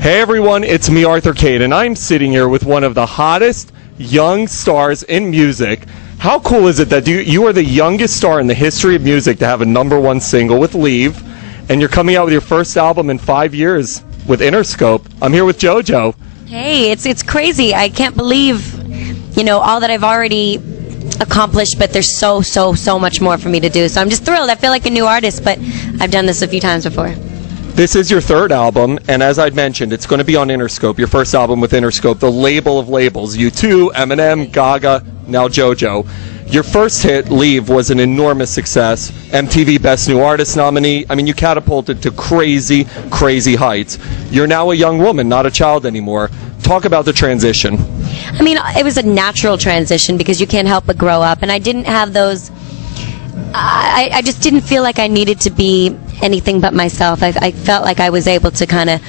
Hey everyone, it's me, ArthurKade, and I'm sitting here with one of the hottest young stars in music. How cool is it that you are the youngest star in the history of music to have a #1 single with Leave, and you're coming out with your first album in 5 years with Interscope. I'm here with JoJo. Hey, it's crazy. I can't believe, all that I've already accomplished, but there's so much more for me to do. So I'm just thrilled. I feel like a new artist, but I've done this a few times before. This is your third album, and as I'd mentioned, it's going to be on Interscope, your first album with Interscope, the label of labels. U2, Eminem, Gaga, now JoJo. Your first hit, Leave, was an enormous success. MTV Best New Artist nominee. I mean, you catapulted to crazy heights. You're now a young woman, not a child anymore. Talk about the transition. I mean, it was a natural transition because you can't help but grow up, and I didn't have those... I just didn't feel like I needed to be anything but myself. I felt like I was able to kind of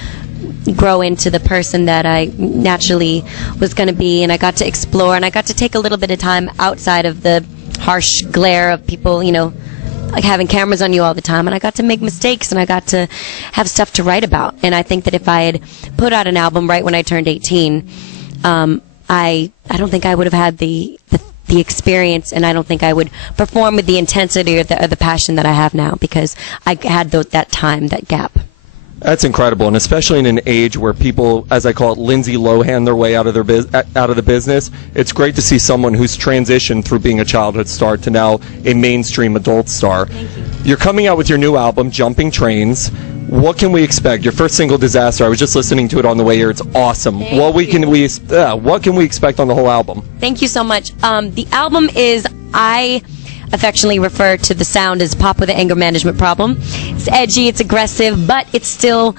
grow into the person that I naturally was going to be, and I got to explore, and I got to take a little bit of time outside of the harsh glare of people, like having cameras on you all the time, and I got to make mistakes, and I got to have stuff to write about. And I think that if I had put out an album right when I turned 18, I don't think I would have had the experience, and I don't think I would perform with the intensity or the passion that I have now, because I had that time, that gap. That's incredible, and especially in an age where people, as I call it, Lindsay Lohan their way out of the business. It's great to see someone who's transitioned through being a childhood star to now a mainstream adult star. Thank you. You're coming out with your new album, Jumping Trains. What can we expect? Your first single, Disaster. I was just listening to it on the way here. It's awesome. What can we expect on the whole album? Thank you so much. The album is, I affectionately refer to the sound as pop with an anger management problem. It's edgy, it's aggressive, but it's still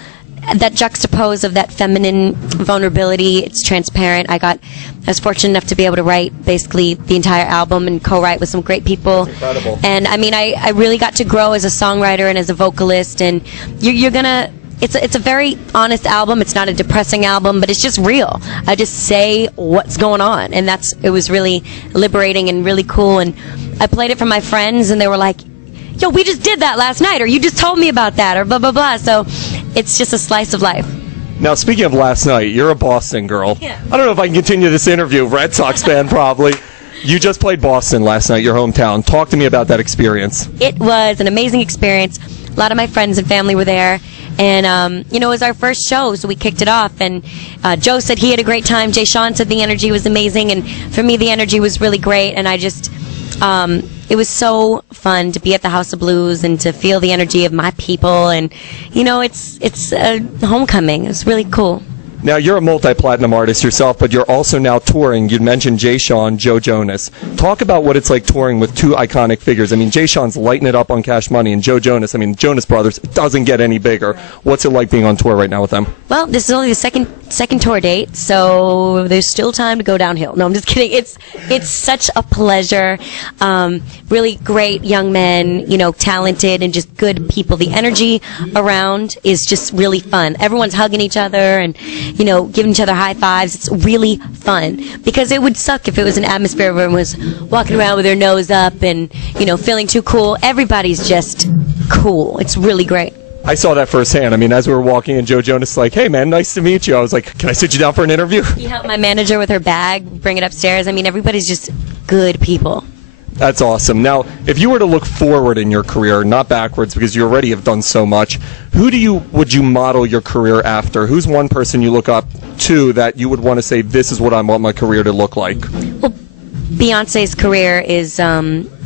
that juxtapose of that feminine vulnerability. It's transparent. I was fortunate enough to be able to write basically the entire album and co-write with some great people. That's incredible. And I mean, I really got to grow as a songwriter and as a vocalist, and you're gonna... It's a very honest album. It's not a depressing album, but it's just real. I just say what's going on, and it was really liberating and really cool. And I played it for my friends, and they were like, "Yo, we just did that last night," or "You just told me about that," or blah blah blah. So it's just a slice of life. Now, speaking of last night, you're a Boston girl. Yeah. I don't know if I can continue this interview. Red Sox fan, probably. You just played Boston last night, your hometown. Talk to me about that experience. It was an amazing experience. A lot of my friends and family were there. And, it was our first show, so we kicked it off. And Joe said he had a great time. Jay Sean said the energy was amazing. And for me, the energy was really great. And I just, it was so fun to be at the House of Blues and to feel the energy of my people. And, it's a homecoming. It was really cool. Now, you're a multi-platinum artist yourself, but you're also now touring. You mentioned Jay Sean, Joe Jonas. Talk about what it's like touring with two iconic figures. I mean, Jay Sean's lighting it up on Cash Money, and Joe Jonas, Jonas Brothers, it doesn't get any bigger. What's it like being on tour right now with them? Well, this is only the second tour date, so there's still time to go downhill. No, I'm just kidding. It's such a pleasure. Really great young men, talented and just good people. The energy around is just really fun. Everyone's hugging each other and giving each other high fives. It's really fun, because it would suck if it was an atmosphere where everyone was walking around with their nose up and, feeling too cool. Everybody's just cool. It's really great. I saw that firsthand. As we were walking in, Joe Jonas was like, "Hey, man, nice to meet you." I was like, "Can I sit you down for an interview?" He helped my manager with her bag, bring it upstairs. Everybody's just good people. That's awesome. Now, if you were to look forward in your career, not backwards, because you already have done so much, would you model your career after? Who's one person you look up to that you would want to say, "This is what I want my career to look like"? Well, Beyonce's career is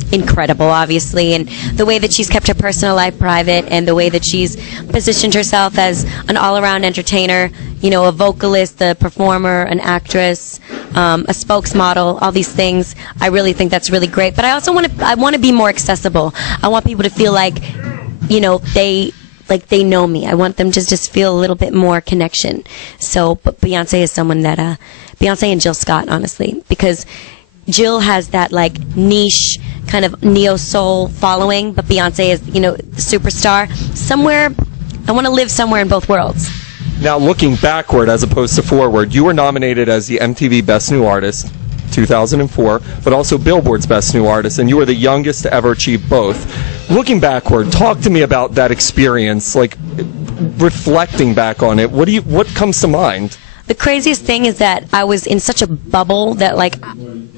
incredible, obviously, and the way that she's kept her personal life private, and the way that she's positioned herself as an all-around entertainer, a vocalist, a performer, an actress, a spokesmodel, all these things. I really think that's really great. But I also want to be more accessible. I want people to feel like, they know me. I want them to just feel a little bit more connection. So, but Beyonce is someone that, Beyonce and Jill Scott, honestly, because Jill has that niche kind of neo-soul following, but Beyonce is, superstar. I want to live somewhere in both worlds. Now, looking backward as opposed to forward, you were nominated as the MTV Best New Artist, 2004, but also Billboard's Best New Artist, and you were the youngest to ever achieve both. Looking backward, talk to me about that experience. reflecting back on it, what comes to mind? The craziest thing is that I was in such a bubble that, like,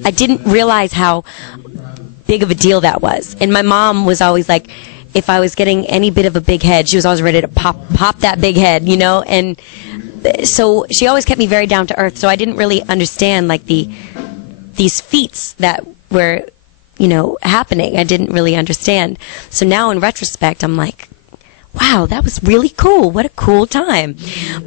I didn't realize how big of a deal that was. And my mom was always like, if I was getting any bit of a big head, she was always ready to pop that big head, you know? And so she always kept me very down to earth. So I didn't really understand, like, these feats that were, you know, happening. I didn't really understand. So now in retrospect, I'm like, wow, that was really cool. What a cool time.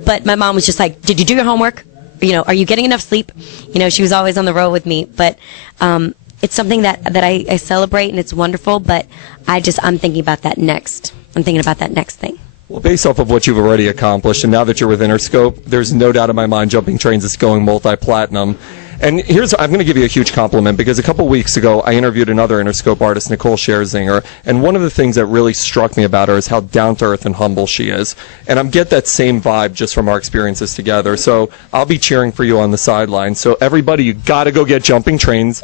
But my mom was just like, did you do your homework? You know, are you getting enough sleep? You know, she was always on the road with me. But it's something that I celebrate, and it's wonderful. But I'm thinking about that next. I'm thinking about that next thing. Well, based off of what you've already accomplished, and now that you're with Interscope, there's no doubt in my mind Jumping Trains is going multi-platinum. And I'm going to give you a huge compliment, because a couple weeks ago I interviewed another Interscope artist, Nicole Scherzinger, and one of the things that really struck me about her is how down-to-earth and humble she is. And I get that same vibe just from our experiences together. So I'll be cheering for you on the sideline. So everybody, you got to go get Jumping Trains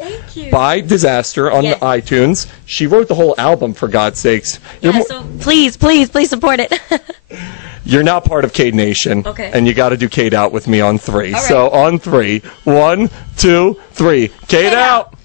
by Disaster on iTunes. She wrote the whole album, for God's sakes. Yeah, so please support it. You're not part of Kade Nation, and you got to do Kade Out with me on 3. Right. So on 3, 1, 2, 3, Kade out!